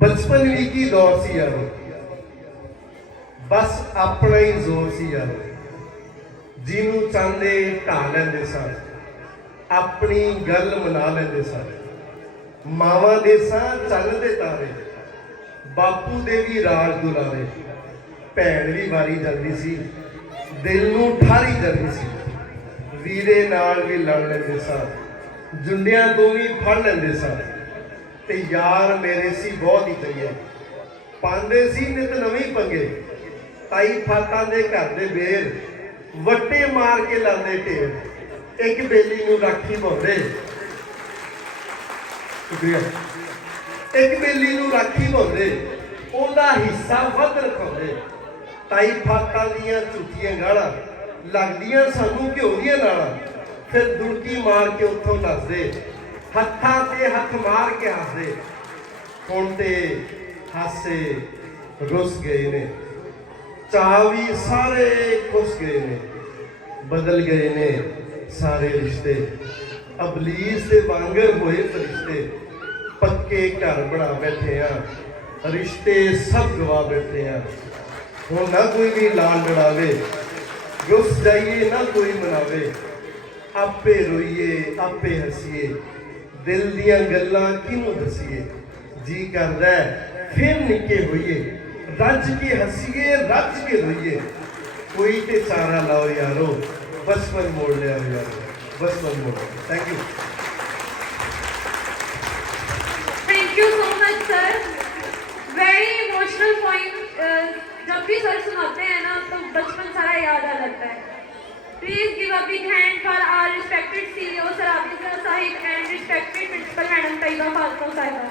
बचपन भी की दौर सी यारो, बस अपना ही जोर सी यारो, जिन्हों चाहते ढा लेंदे सन, अपनी गल मना लेंदे सन। मावां दे सन चलदे तारे, बापू दे भी राज दुलारे, भैन भी वारी जाती सी, दिल नूं ठारी जाती सी, वीरे नाल भी लड़ लेंदे सन, जुंडियां तो भी फड़ लेंदे सन। ते यार मेरे सी बहुत ही चंगे, पांदे सी नित नवीं पंगे, ताई फातां दे घर दे बेर, वट्टे मार के लांदे ढेर, एक बेली नूं राखी पाउंदे, एक बेली नूं राखी पाउंदे, ओहदा हिस्सा वध रखाउंदे। ताई फातां दीयां झूठियां गालां लगदियां सानूं घिओ दीयां नालां, फिर दुड़की मार के उत्थों नसदे, हत्थां ते हत्थ मार के हसदे। हुण ते हासे रुस गए ने, चाऽ भी सारे खुस गए ने, बदल गए ने सारे रिश्ते, अबलीस दे वांगर होए फरिश्ते, पक्के घर बना बैठे हैं, रिश्ते सब गवा बैठे हैं। हुण ना कोई भी लाल लड़ावे, रुस जाइए ना कोई मनावे, आपे रोइए आपे हसीए, दिल दियां गल्लां किनूं दसीए। जी करदा फिर निके होइए, रज के हसीए रज के रोइए, कोई ते सारा लाओ यारो, बचपन मोड़ लिया यारो, बचपन मोड़। Thank you. Thank you so much sir, very emotional point. जब भी सर सुनाते हैं ना तो बचपन सारा याद आ जाता है। Please give a big hand for our respected CEO Sir Abhijit Sahib and respected Principal Madam Taiba Falco Sahiba.